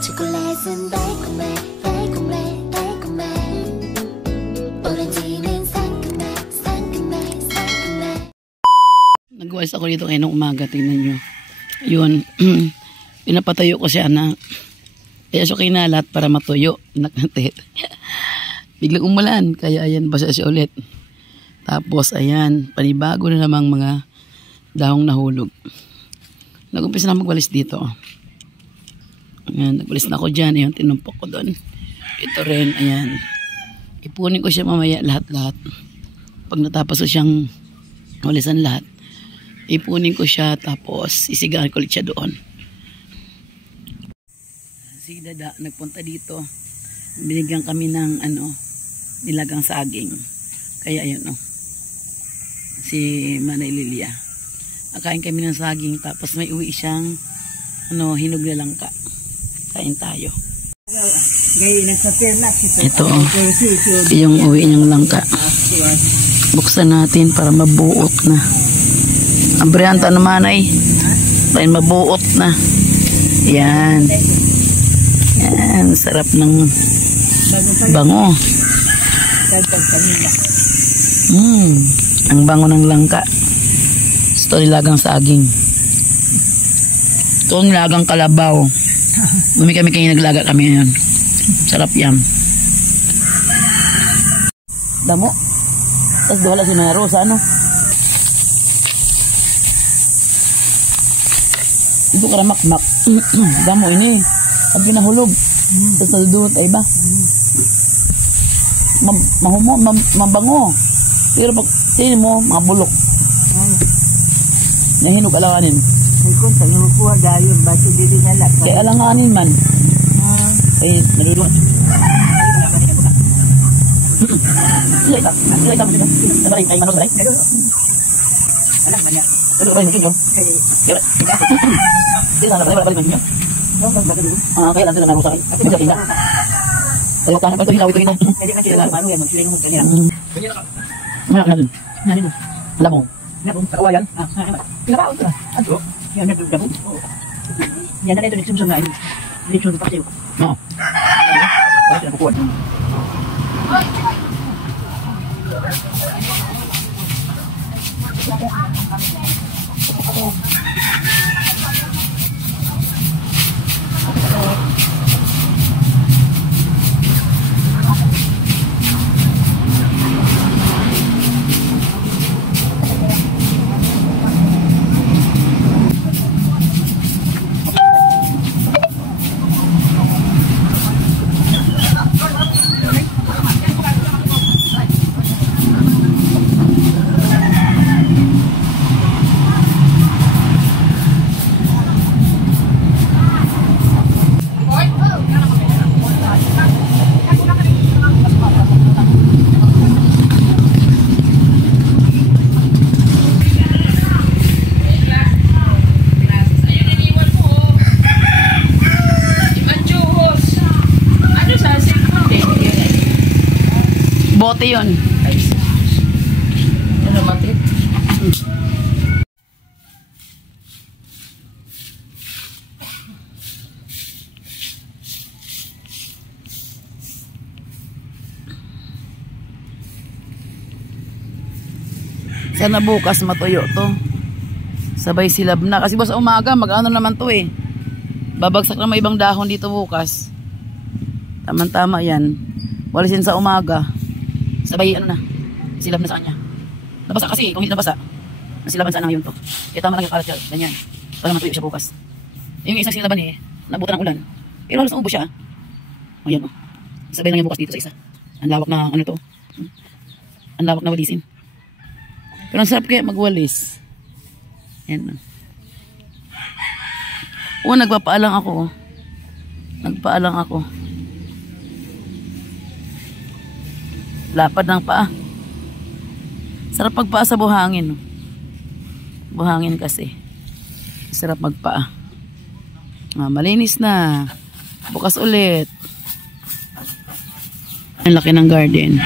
초콜릿은 달콤해 달콤해 달콤해 오렌지는 상큼해 상큼해 상큼해. Nagwalis ako dito ngayon ng umaga, tingnan nyo. Yun, pinapatayo ko siya na kaya siya kinalat para matuyo. Nakatit. Biglang umulan, kaya ayan, basa siya ulit. Tapos ayan, panibago na namang mga dahong nahulog. Nag-umpisa na magwalis dito. Ayan, nagwalis na ako dyan. Ayan, tinumpok ko doon. Ito rin, ayan. Ipunin ko siya mamaya lahat-lahat. Pag natapos ko siyang walisan lahat, ipunin ko siya tapos isigahan ko ulit siya doon. Si Dada nagpunta dito. Binigyan kami ng nilagang saging. Kaya ayun si Manay Lilia. Nakain kami ng saging tapos may uwi siyang hinog na langka. Kain tayo. Ito yung uwi niyang langka. Buksan natin para mabuot na. Ang briyanta naman ay mabuot na. Yan. Yan. Sarap ng bango. Ang bango ng langka. Ito nilagang saging. Ito nilagang kalabaw. Bumi kami kayo naglaga kami ngayon. Sarap yan. Damo. Tapos wala si Mero sa ito karamak-mak. Damo ini. Ang pinahulog. Tapos naludunod ay ba? Mabango. Pero pag tingin mo, mga bulok. Nahinog alanganin. Ay kung saan yung kuha dayon, baso dito niya lang. Kaya alanganin man. Ay, naludunod. Ilay ka. Nabaray, ay manok baray. Alam man niya. Ito ba yung kinyo? Kaya balik man niya. Kaya lang sila narusa kayo. Ito yung kinyo. Kaya ka na, ito hilaw, ito kinyo. Kaya ka sila, paano yan, mag-sila yung ganyan. Manak na dun. Labong. Labong, kawayan. Pinabaon sila. Ano? Yan, nagdabong. Yan na ito, nagsumsum na. Nagsumsum pa kayo. Oo. Wala sila pukuhan. Bote yun. Ano matit? Sana bukas matuyo to. Sabay silab na. Kasi boss umaga, mag-ano naman to eh. Babagsak na may ibang dahon dito bukas. Tama-tama yan. Walisin sa umaga. Sabay na. Silab na sa kanya. Nabasa kasi. Kung hindi nabasa, nasilaban sana ngayon to. Kaya tama lang yung kalat siya. Ganyan. Para matuyo siya bukas. Yung isang silaban nabutan ng ulan. Pero halos naubo siya. Ayan o. Sabay lang yung bukas dito sa isa. Ang lawak na to. Ang lawak na walisin. Pero ang sarap kaya magwalis. Ayan o. Nagpapaalang ako. Nagpaalang ako. Lapad ng paa. Sarap magpaa sa buhangin. Buhangin kasi. Sarap magpaa. Malinis na. Bukas ulit. Ang laki ng garden.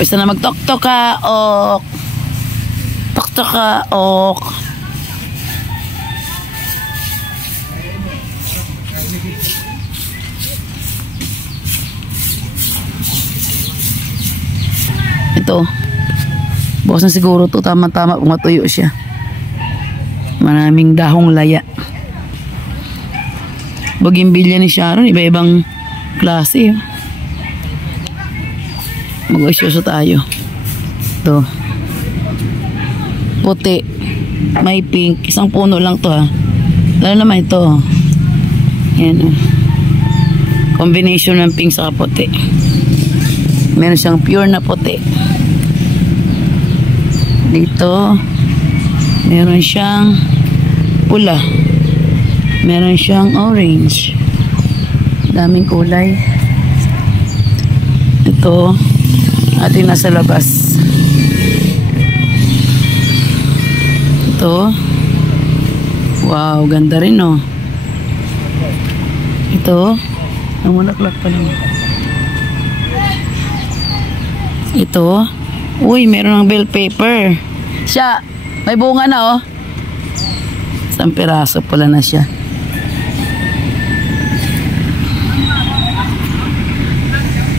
Basta na mag-tok-tok ka, ok. Tok-tok ka, ok. Ito. Bukas na siguro to. Tama-tama kung matuyo siya. Maraming dahong laya. Bougainvillea ni Sharon. Iba-ibang klase. Mag-usyoso tayo. Ito. Puti. May pink. Isang puno lang to ha. Lalo naman ito. Yan. Combination ng pink sa puti. Meron siyang pure na puti. Dito. Meron siyang pula. Meron siyang orange. Daming kulay. Ito. Ating nasa labas. Ito. Wow, ganda rin oh. Ito. Ang mulaklak pa lang. Ito. Uy, meron ng bell pepper. Siya, may bunga na oh. Isang piraso pala na siya.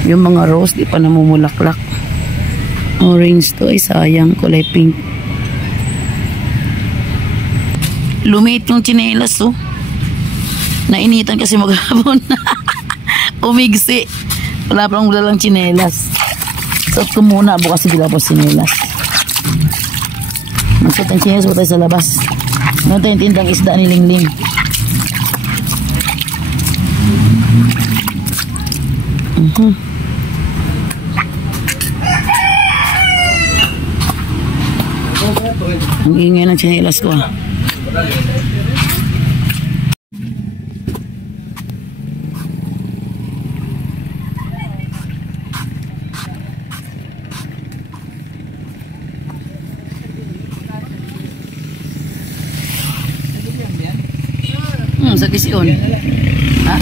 Yung mga rose, di pa namumulaklak. Orange to, ay sayang. Kulay pink. Lumit yung tsinelas oh. Nainitan kasi maghapon. Umigsi. Wala pa lang dalang tsinelas. Suot ko muna. Bukas hindi lang po tsinelas. Masuot ang tsinelas po tayo sa labas. Ano tayong tindang isda ni Lingling. Ang ingay ng tsinelas ko ah. Sa Quezon. Ha?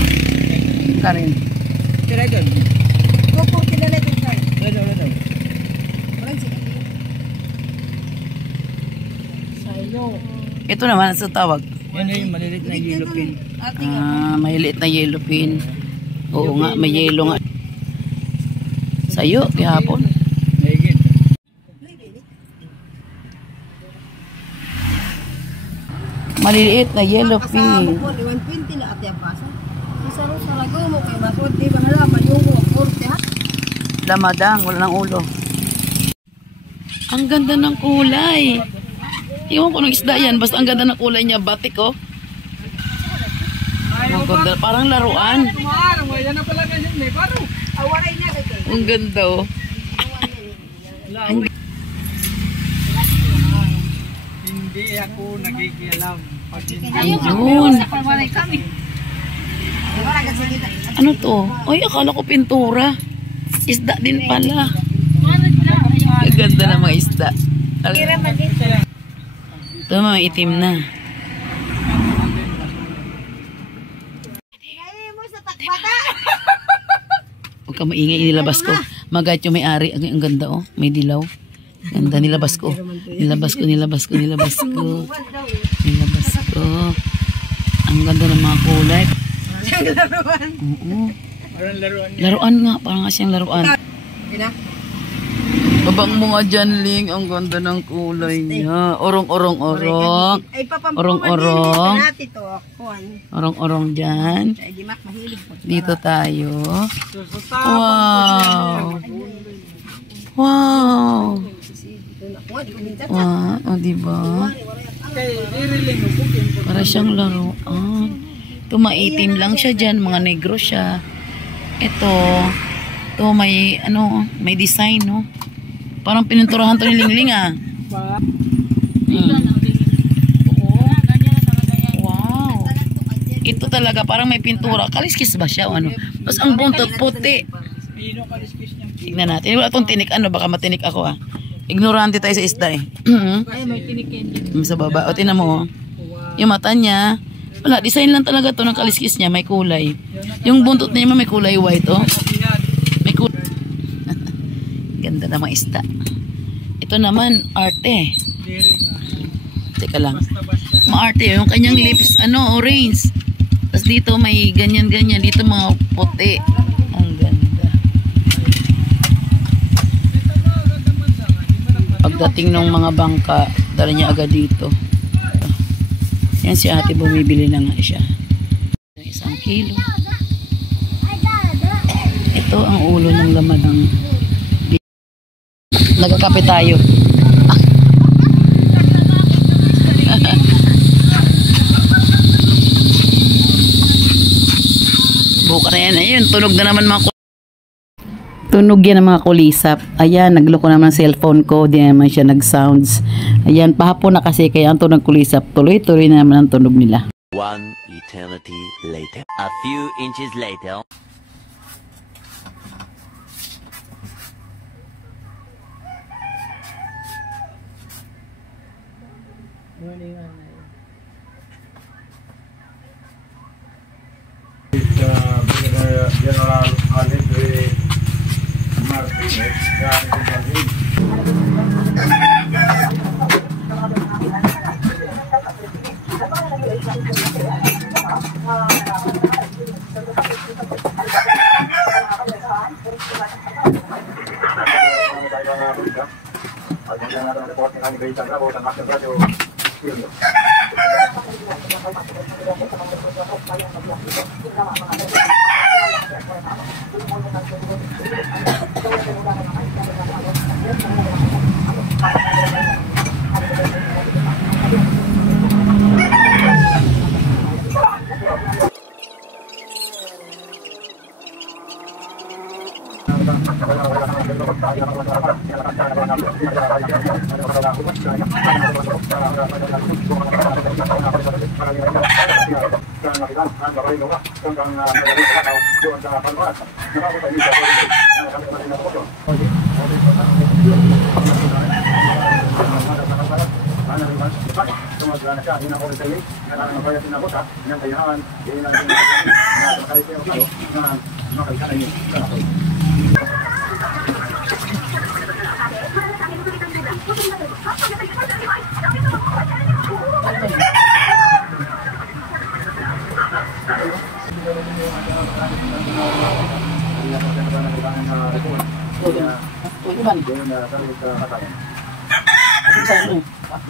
Karin. Tira doon. Opo, kilala doon sir. Wala. Sayo. Ito naman sa tawag. Yan yung maliliit na yellow pin. May liit na yellow pin. Oo nga, may yellow nga. Sayo, kihapon. Mayigit. Maliliit na yellow pin. 120 na ati ang pasa. Isa ro sa lago mo kay basod di bahala mayungo korte ha. Damadang, wala ng ulo. Ang ganda ng kulay. Iwan ko ng isda yan, basta ang ganda ng kulay niya, batik oh. Ang ganda, parang laruan. Ang ganda oh. Hindi ako nagigialam. Ayun. Ano to? Ay, akala ko pintura. Isda din pala. Ang ganda ng mga isda. Ito mga itim na. Huwag ka maingay, inilabas ko. Magat yung may-ari. Ang ganda oh. May dilaw. Ganda, nilabas ko. Nilabas ko. Ang ganda ng mga kulay. Oo. Laruan nga. Parang nga siyang laruan. Babang mo nga dyan, Ling. Ang ganda ng kulay niya. Orong-orong. Orong-orong. Orong-orong dyan. Dito tayo. Wow. Wow. Wow. O, diba? Para siyang laruan. Ito, maitim lang siya dyan. Mga negro siya. Ito may, may design, no? Parang pininturahan to ni Lingling, ah. Wow. Ito talaga, parang may pintura. Kaliskis ba siya o ano? Tapos ang buntot puti. Tignan natin. Wala itong tinik. Baka matinik ako, ah. Ignorante tayo sa isda, eh. Ay, may tinikin. Sa baba. O, tinan mo, oh. Yung mata niya, wala. Design lang talaga to ng kaliskis niya. May kulay. Yung buntot niya may kulay white, oh. May kulay. Ganda na mga isda. Ito naman, arte. Teka lang. Maarte, yung kanyang lips, orange. Tapos dito may ganyan-ganyan. Dito mga puti. Ang ganda. Pagdating ng mga bangka, dala niya agad dito. Yan si ate, bumibili na nga siya. 1 kilo. Ito ang ulo ng laman ng nagkakape tayo. Buka na yan. Ayun, tunog na naman mga tunog yan ng mga kulisap. Ayan, nagloko naman ang cellphone ko. Di naman siya nag-sounds. Ayan, pahapon na kasi kaya ang tunog kulisap. Tuloy-tuloy na naman ang tunog nila. One eternity later. A few inches later. General Alexei Martinez dan Ibrahim.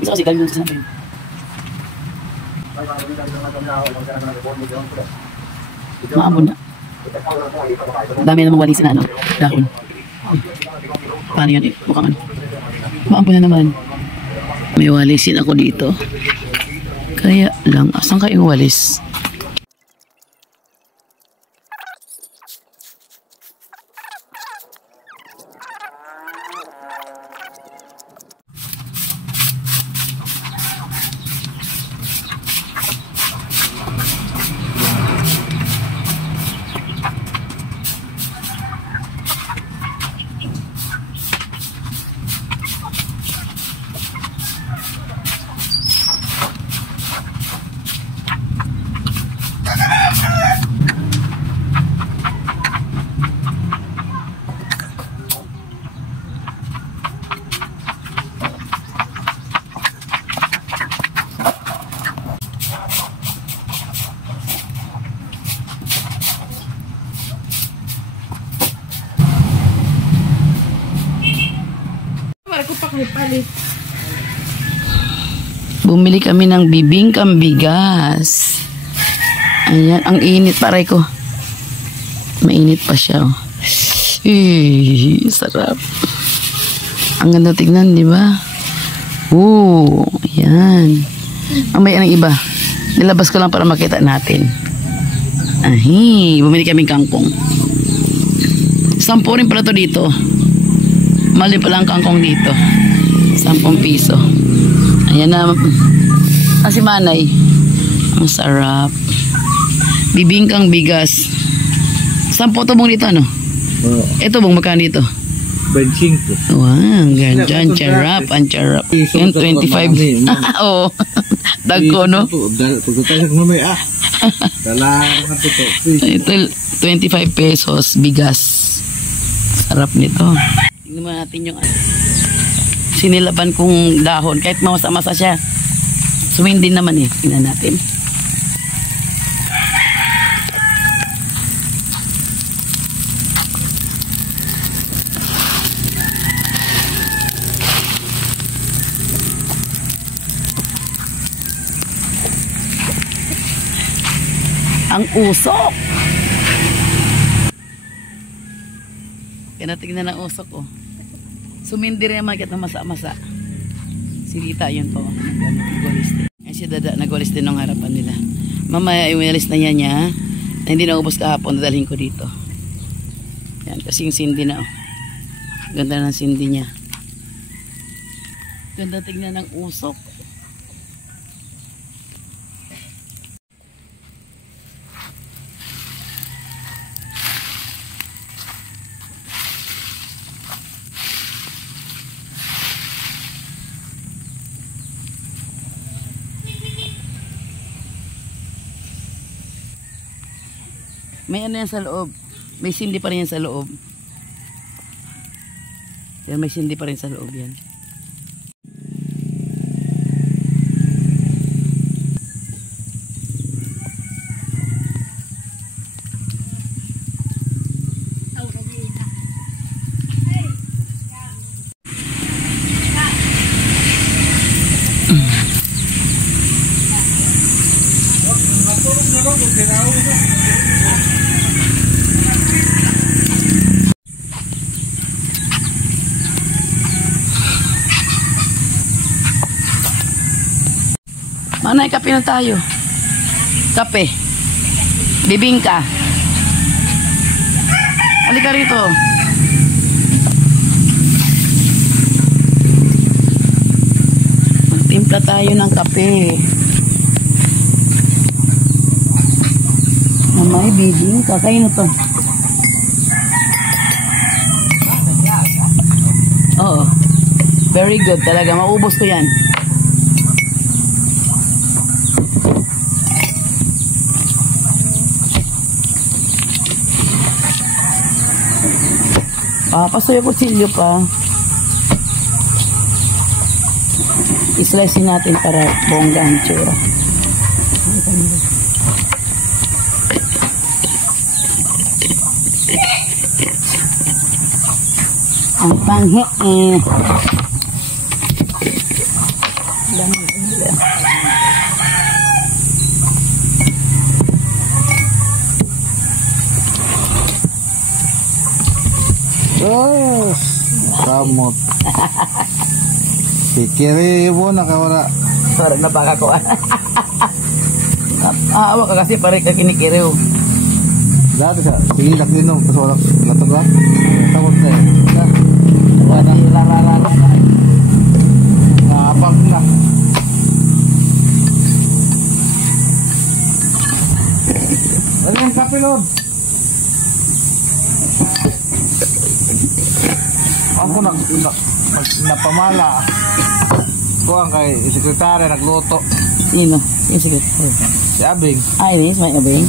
Bisa kasi galing sa natin. Maabon na. Dami namang walisin na ano. Dahon. Paano yan eh? Mukhang ano. Maabon na naman. May walisin ako dito. Kaya lang. Asan kayong walis? Bumili kami ng bibingkang bigas. Ayan, ang init paray ko. Mainit pa siya. Oh. Sarap. Ang ganda tignan, di ba? Oo, ayan. May anong iba. Nilabas ko lang para makita natin. Bumili kami kangkong. 10 rin pala to dito. Mali pala ang kangkong dito. 10 piso. Ayan na. Si Manay. Ang sarap. Bibingkang bigas. 10 to bong dito, ano? Ito bong magkano dito? 25. Wow, ang ganda. Ang charap. Ang charap. Yan, 25. Oo. Dagko, no? Pagkatalag mo may Dala nga ito. Ito, 25 pesos. Bigas. Sarap nito. Tingnan mo natin yung sinilaban kong dahon. Kahit masa-masa siya. Sumindin naman eh. Tingnan natin. Ang usok. Kaya natignan ang usok ko. Sumindi rin naman kita masa-masa. Si Rita yun po. Nag-walis din. Ay si Dada nag-walis din ng harapan nila. Mamaya iwinalis na yan niya. Na hindi na ubos kahapon. Dadalhin ko dito. Yan kasi yung sindi na. Oh. Ganda ng sindi niya. Ganda tignan ng usok. May ano yan sa loob. May sindi pa rin yan sa loob. Yan, may sindi pa rin sa loob yan. Manay, kape na tayo. Kape. Bibingka. Halika rito. Magtimpla tayo ng kape. Mamay, bibingka. Kayo na to. Oo. Very good talaga. Maubos ko yan. Pasoy ko silyo pa. I-slice natin para bongga ang tsura. Ang panghe Yes! Kamot. Pikiri mo, nakawala. Parang napakakuan. Awa ka kasi pare ka kinikiriw. Dati sa, sige lang din nung kasolak. Latag lang. Tawag na eh. Wala. Nakapag na. Ano yung kapilod? Ako napamala. Kuha kay sekretary nagluto. Sino? Yung sige. Si Abing. Ay, may abing.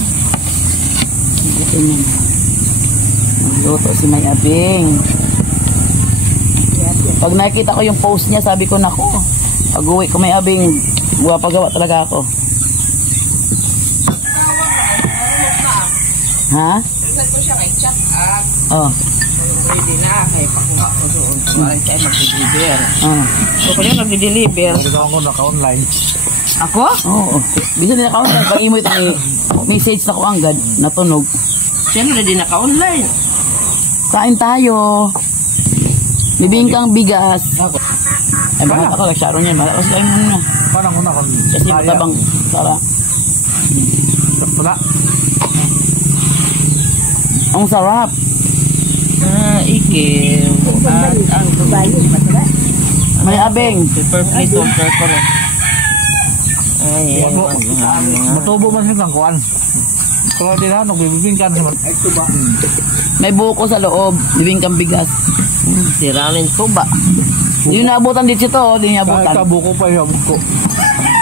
Magluto si May Abing. Pag nakita ko yung post niya, sabi ko, nako, pag uwi ko May Abing, pagawa talaga ako. Ha? Pinsan ko siya kay chat Oh. pwede na kay pakuha ko doon. Kumain tayo mag-deliver. Oh. So kaya nag-deliver. Nagagawa ko naka-online. Ako? Oo. Bisa din naka-online. Pag imo ito message na ko anggad, natunog. Siyempre na din naka-online. Kain tayo. Bibingkang bigas. Ay, bakit ako nagsaro niyan? Bakit ako kain muna. Parang una kung Kasi matabang para. Wala. Ang sarap. Ikiw. Ang babae. May abeng. Pepper plate o pepper. Ay, Matubo man siya kang kuwan. Kaya din na, nagbibibing ka na sa mga. Ito ba? May buko sa loob. Bibingkang bigas. siranin ko ba? Hindi naabutan dito ito. Hindi naabutan. Kahit buko pa yung buko.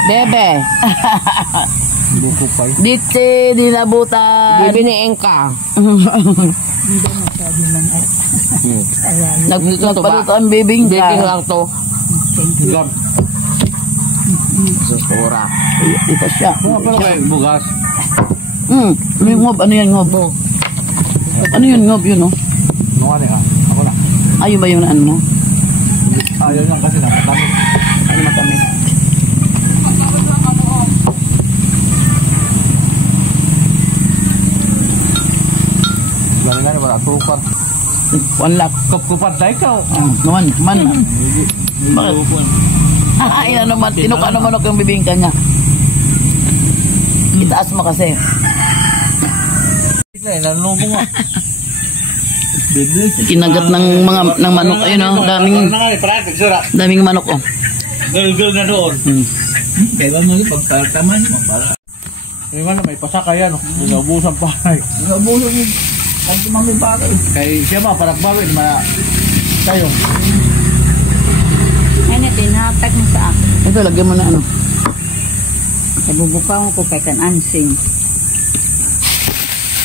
Bebe. Buko pa yun. Dito, hindi naabutan. Bibiniin ka. Nagpaluto ang bibingka. Bibing lang to. Gab. Susura. Ito siya. Pero may bugas. Ano yung ngob? Ano yan ngob? Ano yun ngob yun oh? Ano ka? Ako na. Ayun ba yung ano mo? Ayaw lang kasi nakatamis. Ano matamis? asukar. 1 lakh. Kupat na ikaw. Naman, man. Bakit? Ay, ano naman, tinuka naman ako yung bibingka niya. Itaas mo kasi. Nanubo nga. Kinagat ng mga ng manok ayun oh, daming manok oh. Gulgul na doon. Kaya ba mo yung pagtataman mo para... May man, may pasaka yan. Nabusan pa. Nabusan yung... Pag mami bakit? Kay siya ba, parang bawin. Kayo. Ano, tinatag mo sa akin. Ito, lagyan mo na ano. Nabubuka mo ko kay kan-ansing.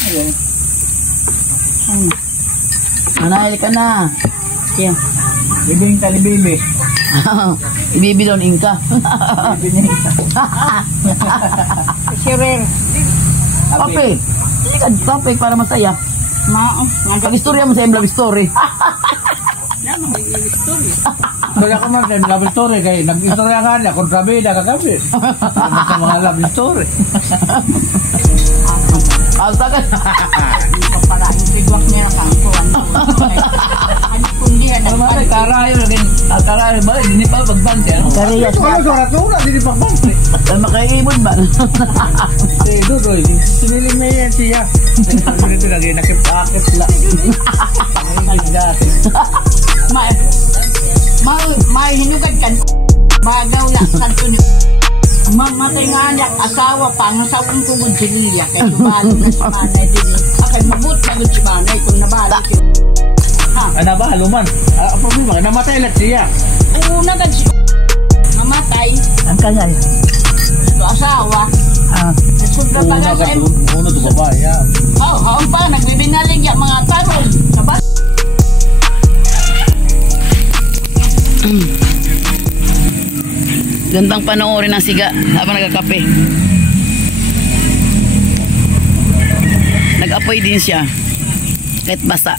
Ayun. Ano? Manahil ka na. Yan. Bibing ka ni Bibi. Ibibi doon, Inka. Bibi niya isa. Sirer. Kape. Hindi ka kape para masaya. Mao. Pag-istorya mo sa love story. Kaya ka man, love story. Kaya nag-istorya ka niya. Kontrabida ka kami. Sa mga love story. Alta ka. Hindi ko pala. Yung bigwak niya kang kuwan. Ano kung di yan. Ano ba? Karayo. Karayo ba? Hindi pa pagbante. Kariyas Wala surat ko na. Hindi pagbante. Makaibon ba? Dodoy. Siniling na yan siya. Ito lagi nakipakit lang. May hinugad kan. Bagaw lang. Kanto niyo. Mamatay nga niya, asawa pa, ang sa akong tugod si Lilia, kaya tubalo na si Manay din. Akay mabut na si Manay kung nabalo siya. Nabalo man. Ang problema, namatay lang siya. Oo, nagad siya. Namatay. Ang kanyan. Ito asawa. Nasunod pa nga sa iyo. Una ito babae. Oo, haon pa, nagbibinalig yung mga karol. Sabas. Gandang panoorin ng siga habang nagkakape. Nag-apoy din siya. Kahit basa.